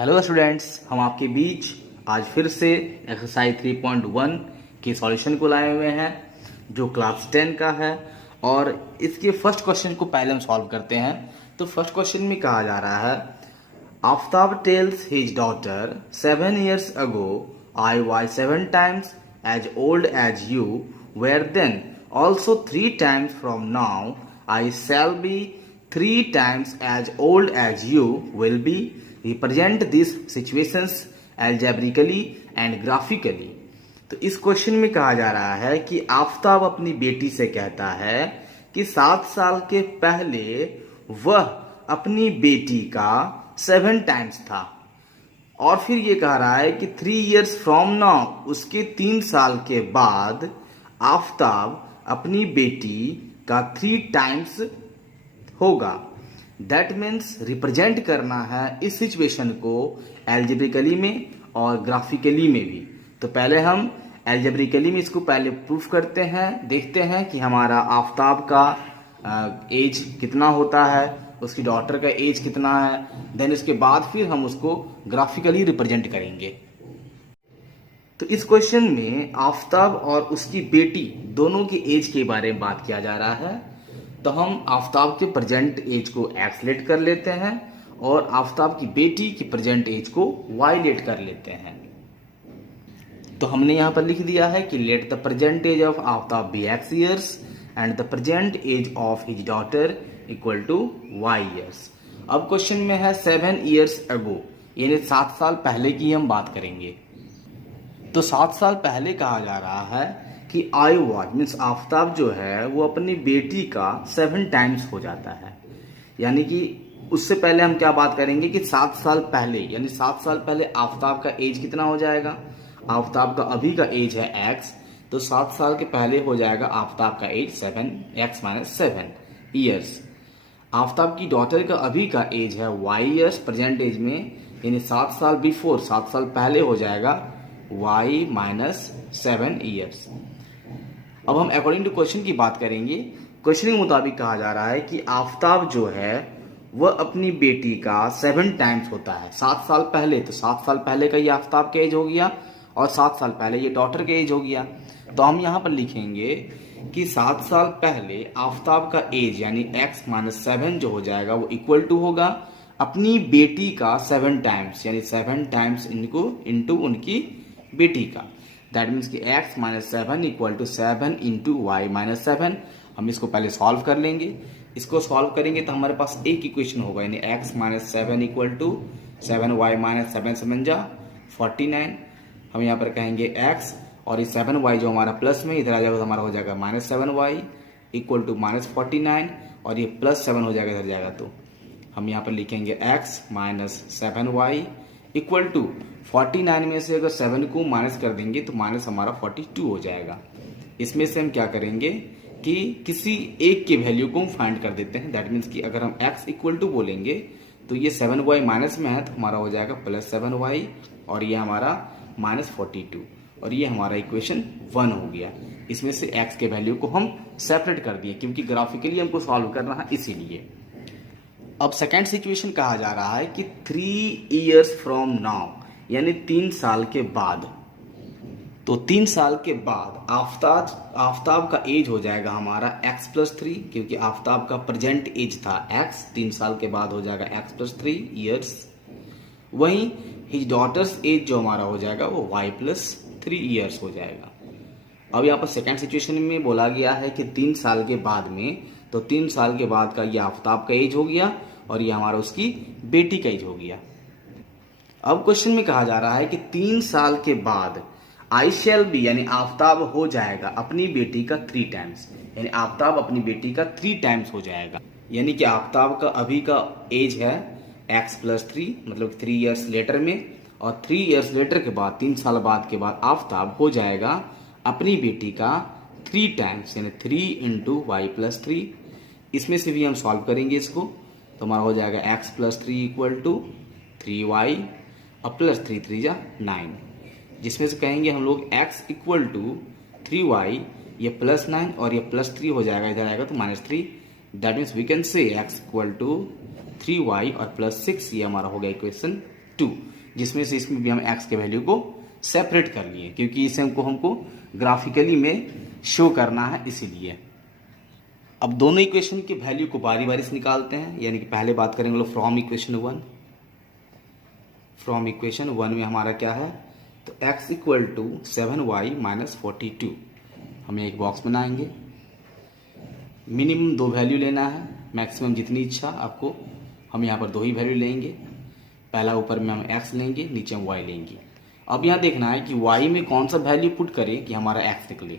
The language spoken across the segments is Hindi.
हेलो स्टूडेंट्स, हम आपके बीच आज फिर से एक्सरसाइज 3.1 के सॉल्यूशन को लाए हुए हैं जो क्लास 10 का है। और इसके फर्स्ट क्वेश्चन को पहले हम सॉल्व करते हैं। तो फर्स्ट क्वेश्चन में कहा जा रहा है, Aftab tales his daughter 7 years ago I was 7 times as old as you were then, also 3 times from now I shall be 3 times as old as you will be. Represent these situations algebraically and graphically. तो इस क्वेश्चन में कहा जा रहा है कि आफ्ताब अपनी बेटी से कहता है कि 7 साल के पहले वह अपनी बेटी का 7 टाइम्स था, और फिर ये कह रहा है कि 3 years from now, उसके 3 साल के बाद आफ्ताब अपनी बेटी का 3 टाइम्स होगा। दैट मीन्स रिप्रेजेंट करना है इस सिचुएशन को एल्जेब्रिकली में और ग्राफिकली में भी। तो पहले हम एल्जेब्रिकली में इसको पहले प्रूफ करते हैं, देखते हैं कि हमारा आफ्ताब का एज कितना होता है, उसकी डॉटर का एज कितना है। देन इसके बाद फिर हम उसको ग्राफिकली रिप्रेजेंट करेंगे। तो इस क्वेश्चन में आफ्ताब और उसकी बेटी दोनों की एज के बारे में बात किया जा रहा है। तो हम आफ्ताब के प्रेजेंट एज को एक्स लेट कर लेते हैं और आफ्ताब की बेटी की प्रेजेंट एज को वाई लेट कर लेते हैं। तो हमने यहां पर लिख दिया है कि let the present age of Aftab be x years and the present age of his daughter equal to y years. अब क्वेश्चन में है 7 years ago, यानी 7 साल पहले की हम बात करेंगे। तो 7 साल पहले कहा जा रहा है कि आई वॉज मीन्स आफ्ताब जो है वो अपनी बेटी का 7 टाइम्स हो जाता है। यानी कि उससे पहले हम क्या बात करेंगे कि 7 साल पहले, यानी 7 साल पहले आफ्ताब का एज कितना हो जाएगा। आफ्ताब का अभी का एज है एक्स, तो 7 साल के पहले हो जाएगा आफ्ताब का एज 7 ईयर्स। आफ्ताब की डॉटर का अभी का एज है वाई ईयर्स प्रेजेंट एज में, यानी 7 साल बिफोर, 7 साल पहले हो जाएगा y - 7 ईयर्स। अब हम अकॉर्डिंग टू क्वेश्चन की बात करेंगे। क्वेश्चन के मुताबिक कहा जा रहा है कि आफ्ताब जो है वह अपनी बेटी का 7 टाइम्स होता है 7 साल पहले। तो 7 साल पहले का ये आफ्ताब का एज हो गया और 7 साल पहले ये डॉटर का एज हो गया। तो हम यहाँ पर लिखेंगे कि 7 साल पहले आफ्ताब का एज यानी x - 7 जो हो जाएगा वो इक्वल टू होगा अपनी बेटी का 7 टाइम्स, यानी 7 टाइम्स इनटू उनकी बेटी का। दैट मीन्स कि x - 7 equal to 7 into y - 7। हम इसको पहले सॉल्व कर लेंगे। इसको सॉल्व करेंगे तो हमारे पास एक इक्वेशन होगा, यानी x - 7 इक्वल टू 7y - 7 7 जा 49। हम यहाँ पर कहेंगे x और ये 7y जो हमारा प्लस में इधर आ जाएगा तो हमारा हो जाएगा -7y इक्वल टू -49, और ये +7 हो जाएगा इधर जाएगा। तो हम यहाँ पर लिखेंगे x - 7y इक्वल टू 49 में से अगर 7 को माइनस कर देंगे तो माइनस हमारा 42 हो जाएगा। इसमें से हम क्या करेंगे कि किसी एक के वैल्यू को हम फाइंड कर देते हैं। दैट मीन्स कि अगर हम x इक्वल टू बोलेंगे तो ये 7y माइनस में है तो हमारा हो जाएगा +7y, और ये हमारा -42, और ये हमारा इक्वेशन 1 हो गया। इसमें से x के वैल्यू को हम सेपरेट कर दिए क्योंकि ग्राफिकली हमको सॉल्व करना है इसीलिए। अब सेकेंड सिचुएशन कहा जा रहा है कि 3 years from now, यानी 3 साल के बाद। तो 3 साल के बाद आफ्ताब का एज हो जाएगा हमारा x + 3, क्योंकि आफ्ताब का प्रेजेंट एज था x, 3 साल के बाद हो जाएगा x + 3 ईयर्स। वहीं हिज डॉटर्स एज जो हमारा हो जाएगा वो y + 3 ईयर्स हो जाएगा। अब यहाँ पर सेकेंड सिचुएशन में बोला गया है कि 3 साल के बाद में, तो 3 साल के बाद का ये आफ्ताब का एज हो गया और ये हमारा उसकी बेटी का एज हो गया। अब क्वेश्चन में कहा जा रहा है कि 3 साल के बाद आई शैल बी, यानी आफ्ताब हो जाएगा अपनी बेटी का 3 टाइम्स, यानी आफ्ताब अपनी बेटी का 3 टाइम्स हो जाएगा। यानी कि आफ्ताब का अभी का एज है x + 3, मतलब 3 years लेटर में, और 3 years लेटर के बाद 3 साल बाद के बाद आफ्ताब हो जाएगा अपनी बेटी का 3 टाइम्स, यानी 3 इंटू वाई + 3। इसमें से भी हम सॉल्व करेंगे इसको, तो हमारा हो जाएगा x + 3 इक्वल टू 3y और +3 3 जा 9, जिसमें से कहेंगे हम लोग x इक्वल टू 3y, ये +9 और ये +3 हो जाएगा, इधर आएगा तो -3। That means we can say x equal to 3y और +6, ये हमारा हो गया इक्वेशन 2, जिसमें से इसमें भी हम x के वैल्यू को सेपरेट कर लिए क्योंकि इसे हमको ग्राफिकली में शो करना है इसीलिए। अब दोनों इक्वेशन की वैल्यू को बारी बारी से निकालते हैं, यानी कि पहले बात करेंगे लोग फ्रॉम इक्वेशन 1। फ्रॉम इक्वेशन 1 में हमारा क्या है, तो x equal to 7y minus 42। हम एक बॉक्स बनाएंगे, मिनिमम 2 वैल्यू लेना है, मैक्सिमम जितनी इच्छा आपको। हम यहाँ पर 2 ही वैल्यू लेंगे, पहला ऊपर में हम x लेंगे, नीचे हम y लेंगे। अब यहाँ देखना है कि y में कौन सा वैल्यू पुट करें कि हमारा x निकले।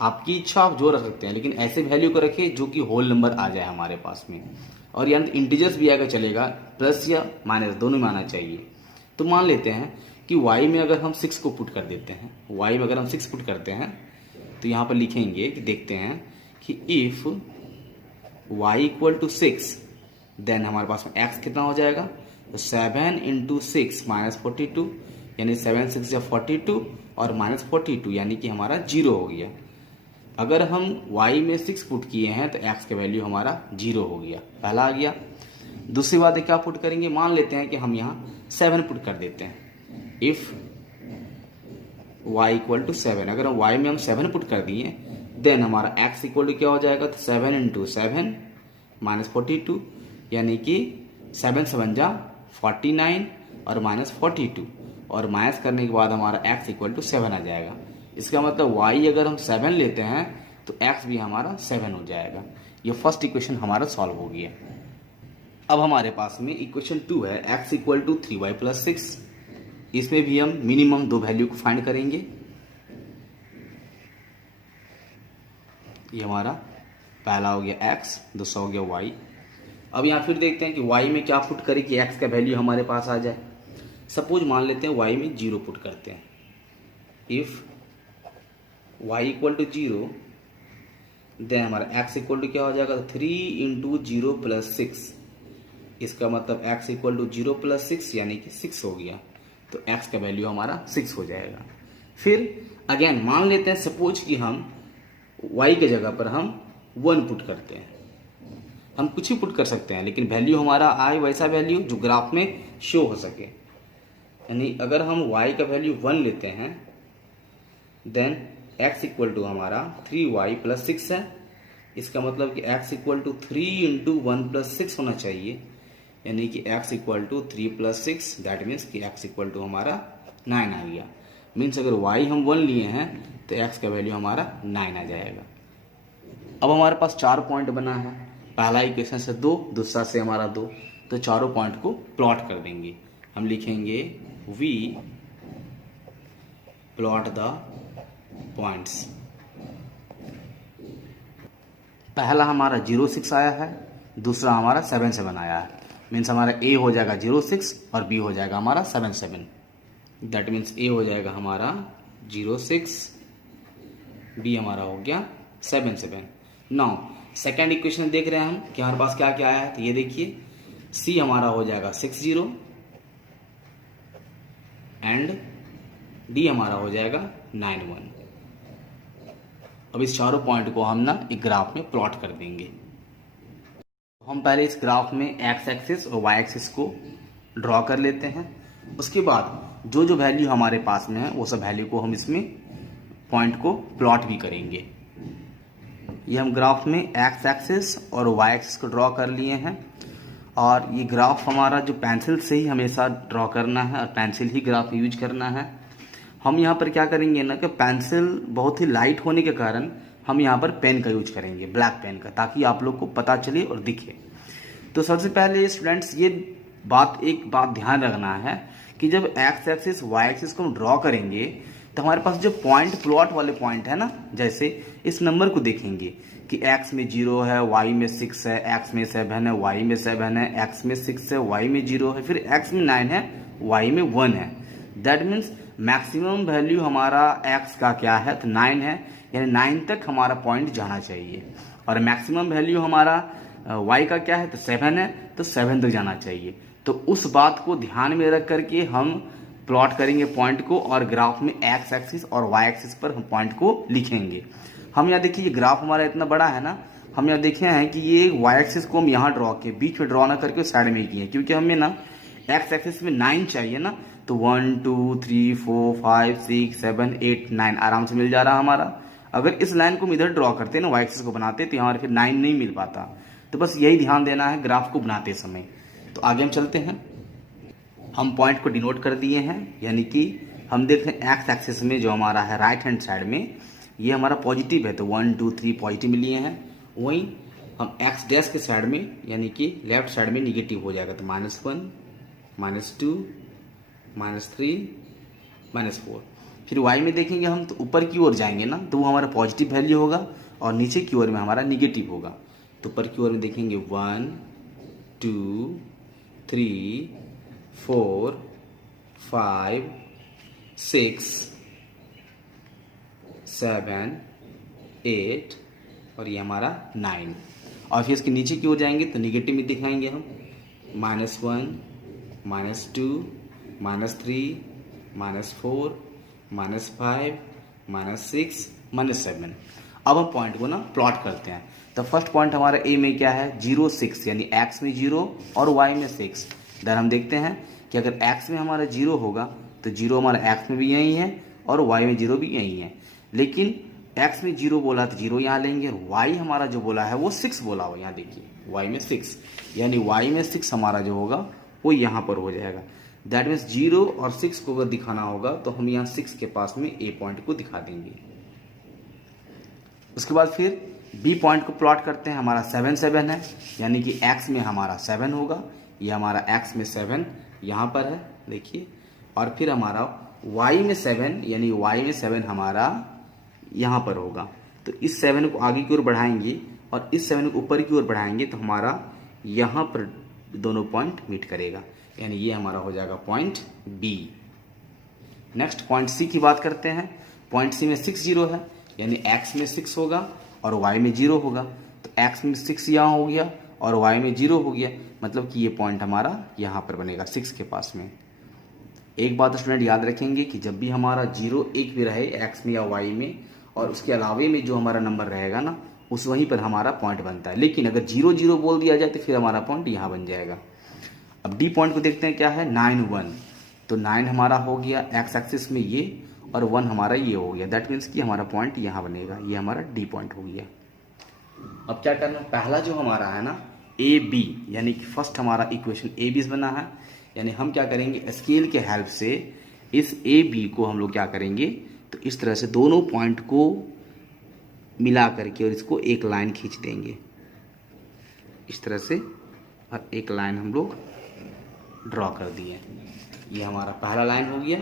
आपकी इच्छा आप जो रख सकते हैं, लेकिन ऐसे वैल्यू को रखें जो कि होल नंबर आ जाए हमारे पास में, और यहाँ इंटीजर्स भी आएगा चलेगा, प्लस या माइनस दोनों में आना चाहिए। तो मान लेते हैं कि y में अगर हम 6 को पुट कर देते हैं, y में अगर हम 6 पुट करते हैं तो यहाँ पर लिखेंगे कि देखते हैं कि if y equal to 6 then हमारे पास में x कितना हो जाएगा, तो 7 इंटू 6 माइनस 42, यानी 7 6 या 42 और माइनस 42, यानी कि हमारा 0 हो गया। अगर हम y में 6 पुट किए हैं तो x का वैल्यू हमारा 0 हो गया, पहला आ गया। दूसरी बात है क्या पुट करेंगे, मान लेते हैं कि हम यहाँ 7 पुट कर देते हैं। इफ y इक्वल टू 7, अगर हम y में हम 7 पुट कर दिए देन हमारा x इक्वल टू क्या हो जाएगा, तो 7 इंटू 7 माइनस 42, यानी कि 7 7 जा 49 और माइनस 42, और माइनस करने के बाद हमारा x इक्वल टू 7 आ जाएगा। इसका मतलब y अगर हम 7 लेते हैं तो x भी हमारा 7 हो जाएगा। ये फर्स्ट इक्वेशन हमारा सॉल्व हो गया। अब हमारे पास में इक्वेशन 2 है, x equal to 3y plus 6। इसमें भी हम मिनिमम 2 वैल्यू को फाइंड करेंगे। ये हमारा पहला हो गया x, दूसरा हो गया y। अब यहाँ फिर देखते हैं कि y में क्या पुट करें कि x का वैल्यू हमारे पास आ जाए। सपोज मान लेते हैं y में 0 पुट करते हैं। If y equal to 0 then हमारा x इक्वल टू क्या हो जाएगा, 3 इंटू 0 प्लस 6। इसका मतलब x इक्वल टू 0 प्लस 6 यानी कि 6 हो गया, तो x का वैल्यू हमारा 6 हो जाएगा। फिर अगेन मान लेते हैं सपोज कि हम y के जगह पर हम 1 पुट करते हैं। हम कुछ ही पुट कर सकते हैं, लेकिन वैल्यू हमारा आए वैसा वैल्यू जो ग्राफ में शो हो सके। यानी अगर हम y का वैल्यू 1 लेते हैं देन x इक्वल टू हमारा 3y प्लस 6 है। इसका मतलब कि x equal to 3 into 1 plus 6 होना चाहिए, यानी कि x equal to 3 plus 6, that means कि x इक्वल टू हमारा 9 आ गया। मीन्स अगर y हम 1 लिए हैं तो x का वैल्यू हमारा 9 आ जाएगा। अब हमारे पास 4 पॉइंट बना है, पहला इक्वेशन से 2, दूसरा से हमारा 2, तो चारों पॉइंट को प्लॉट कर देंगे। हम लिखेंगे v प्लॉट द पॉइंट्स। पहला हमारा 0 6 आया है, दूसरा हमारा 7 7 आया है। मीन्स हमारा a हो जाएगा 0 6 और b हो जाएगा हमारा 7 7। दैट मीन्स a हो जाएगा हमारा 0 6, b हमारा हो गया 7 7। नाउ सेकेंड इक्वेशन देख रहे हैं हम कि हमारे पास क्या क्या आया है, तो ये देखिए c हमारा हो जाएगा 6 0 एंड d हमारा हो जाएगा 9 1। अब इस चारों पॉइंट को हम ना एक ग्राफ में प्लॉट कर देंगे। हम पहले इस ग्राफ में x एक्सिस और y एक्सिस को ड्रॉ कर लेते हैं। उसके बाद जो जो वैल्यू हमारे पास में है वो सब वैल्यू को हम इसमें पॉइंट को प्लॉट भी करेंगे। ये हम ग्राफ में x एक्सिस और y एक्सिस को ड्रॉ कर लिए हैं, और ये ग्राफ हमारा जो पेंसिल से ही हमेशा ड्रॉ करना है और पेंसिल ही ग्राफ यूज करना है। हम यहाँ पर क्या करेंगे ना कि पेंसिल बहुत ही लाइट होने के कारण हम यहाँ पर पेन का यूज करेंगे, ब्लैक पेन का, ताकि आप लोग को पता चले और दिखे। तो सबसे पहले स्टूडेंट्स ये एक बात ध्यान रखना है कि जब x एक्सिस y एक्सिस को हम ड्रॉ करेंगे तो हमारे पास जो पॉइंट प्लॉट वाले पॉइंट है ना, जैसे इस नंबर को देखेंगे कि x में 0 है, y में 6 है, x में 7 है, y में 7 है, x में 6 है, y में 0 है, फिर x में 9 है, y में 1 है। दैट मीन्स मैक्सिमम वैल्यू हमारा x का क्या है, तो 9 है, यानी 9 तक हमारा पॉइंट जाना चाहिए। और मैक्सिमम वैल्यू हमारा y का क्या है, तो 7 है, तो 7 तक जाना चाहिए। तो उस बात को ध्यान में रख करके हम प्लॉट करेंगे पॉइंट को, और ग्राफ में x एक्सिस और y एक्सिस पर हम पॉइंट को लिखेंगे। हम यहाँ देखिए ये ग्राफ हमारा इतना बड़ा है ना, हम यहाँ देखे हैं कि ये y एक्सिस को हम यहाँ ड्रॉ किए, बीच में ड्रॉ ना करके साइड में किए, क्योंकि हमें ना एक्स एक्सिस में 9 चाहिए ना, तो 1 2 3 4 5 6 7 8 9 आराम से मिल जा रहा हमारा। अगर इस लाइन को हम इधर ड्रॉ करते ना, वाई एक्सिस को बनाते, तो यहाँ फिर 9 नहीं मिल पाता। तो बस यही ध्यान देना है ग्राफ को बनाते समय। तो आगे हम चलते हैं। हम पॉइंट को डिनोट कर दिए हैं, यानी कि हम देखते हैं एक्स एक्सिस में जो हमारा है राइट हैंड साइड में ये हमारा पॉजिटिव है, तो 1 2 3 पॉजिटिव में लिए हैं। वहीं हम एक्स डैश के साइड में यानी कि लेफ्ट साइड में निगेटिव हो जाएगा, तो -1 -2 -3 -4। फिर वाई में देखेंगे हम तो ऊपर की ओर जाएंगे ना, तो वो हमारा पॉजिटिव वैल्यू होगा और नीचे की ओर में हमारा निगेटिव होगा। तो ऊपर की ओर में देखेंगे 1 2 3 4 5 6 7 8 और ये हमारा 9। और फिर इसके नीचे की ओर जाएंगे तो निगेटिव में दिखाएंगे हम -1 -2 -3 -4 -5 -6 -7। अब हम पॉइंट को ना प्लॉट करते हैं। तो फर्स्ट पॉइंट हमारा ए में क्या है 0 6, यानी एक्स में 0 और वाई में 6। इधर हम देखते हैं कि अगर एक्स में हमारा 0 होगा तो 0 हमारा एक्स में भी यही है और वाई में 0 भी यही है। लेकिन एक्स में 0 बोला तो 0 यहाँ लेंगे, और वाई हमारा जो बोला है वो 6 बोला हो, यहाँ देखिए वाई में 6, यानी वाई में 6 हमारा जो होगा वो यहाँ पर हो जाएगा। दैट मीन्स 0 और 6 को अगर दिखाना होगा तो हम यहाँ 6 के पास में ए पॉइंट को दिखा देंगे। उसके बाद फिर बी पॉइंट को प्लॉट करते हैं। हमारा 7 7 है, यानी कि एक्स में हमारा 7 होगा, ये हमारा एक्स में 7 यहाँ पर है देखिए। और फिर हमारा वाई में 7, यानी वाई में 7 हमारा यहाँ पर होगा। तो इस 7 को आगे की ओर बढ़ाएंगे और इस 7 को ऊपर की ओर बढ़ाएंगे तो हमारा यहाँ पर दोनों पॉइंट मीट करेगा, यानी ये हमारा हो जाएगा point B. Next point C की बात करते हैं। पॉइंट सी में 6 0 है, यानी एक्स में 6 होगा और वाई में 0 होगा। तो एक्स में 6 यहाँ हो गया और वाई में 0 हो गया, मतलब कि ये पॉइंट हमारा यहाँ पर बनेगा 6 के पास में। एक बात स्टूडेंट याद रखेंगे कि जब भी हमारा 0 एक भी रहे एक्स में या वाई में, और उसके अलावे में जो हमारा नंबर रहेगा ना उस वहीं पर हमारा पॉइंट बनता है। लेकिन अगर 0 0 बोल दिया जाए तो फिर हमारा पॉइंट यहाँ बन जाएगा। अब डी पॉइंट को देखते हैं क्या है 9 1। तो 9 हमारा हो गया एक्स एक्सिस में ये, और 1 हमारा ये हो गया। दैट मीन्स कि हमारा पॉइंट यहाँ बनेगा, ये हमारा डी पॉइंट हो गया। अब क्या करना, पहला जो हमारा है ना ए बी, यानी कि फर्स्ट हमारा इक्वेशन ए बी बना है, यानी हम क्या करेंगे स्केल के हेल्प से इस ए बी को हम लोग क्या करेंगे, तो इस तरह से दोनों पॉइंट को मिला करके और इसको एक लाइन खींच देंगे इस तरह से, और एक लाइन हम लोग ड्रॉ कर दिए। ये हमारा पहला लाइन हो गया,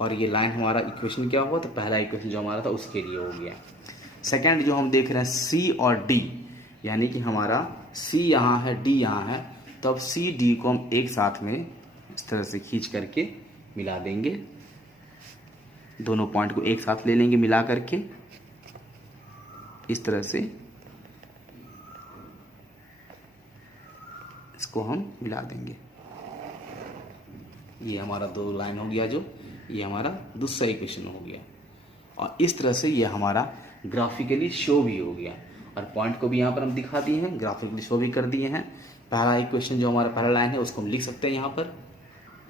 और ये लाइन हमारा इक्वेशन क्या हुआ, तो पहला इक्वेशन जो हमारा था उसके लिए हो गया। सेकंड जो हम देख रहे हैं सी और डी, यानी कि हमारा सी यहाँ है डी यहाँ है, तो अब सी डी को हम एक साथ में इस तरह से खींच करके मिला देंगे। दोनों पॉइंट को एक साथ ले लेंगे मिला करके इस तरह से इसको हम मिला देंगे। ये हमारा दो लाइन हो गया, जो ये हमारा दूसरा इक्वेशन हो गया, और इस तरह से ये हमारा ग्राफिकली शो भी हो गया। और पॉइंट को भी यहाँ पर हम दिखा दिए हैं, ग्राफिकली शो भी कर दिए हैं। पहला इक्वेशन जो हमारा पहला लाइन है उसको हम लिख सकते हैं यहाँ पर।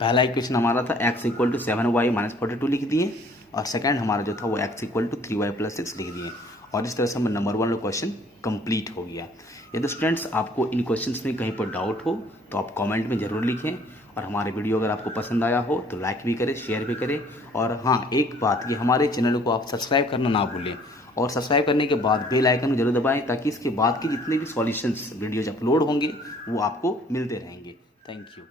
पहला इक्वेशन हमारा था x = 7y - 42 लिख दिए, और सेकंड हमारा जो था वो x = 3y + 6 लिख दिए। और इस तरह से हमारा नंबर 1 क्वेश्चन कंप्लीट हो गया। यदि स्टूडेंट्स आपको इन क्वेश्चंस में कहीं पर डाउट हो तो आप कमेंट में ज़रूर लिखें, और हमारे वीडियो अगर आपको पसंद आया हो तो लाइक भी करें, शेयर भी करें। और हाँ, एक बात कि हमारे चैनल को आप सब्सक्राइब करना ना भूलें, और सब्सक्राइब करने के बाद बेल आइकन को जरूर दबाएं, ताकि इसके बाद के जितने भी सॉल्यूशंस वीडियोज अपलोड होंगे वो आपको मिलते रहेंगे। Thank you.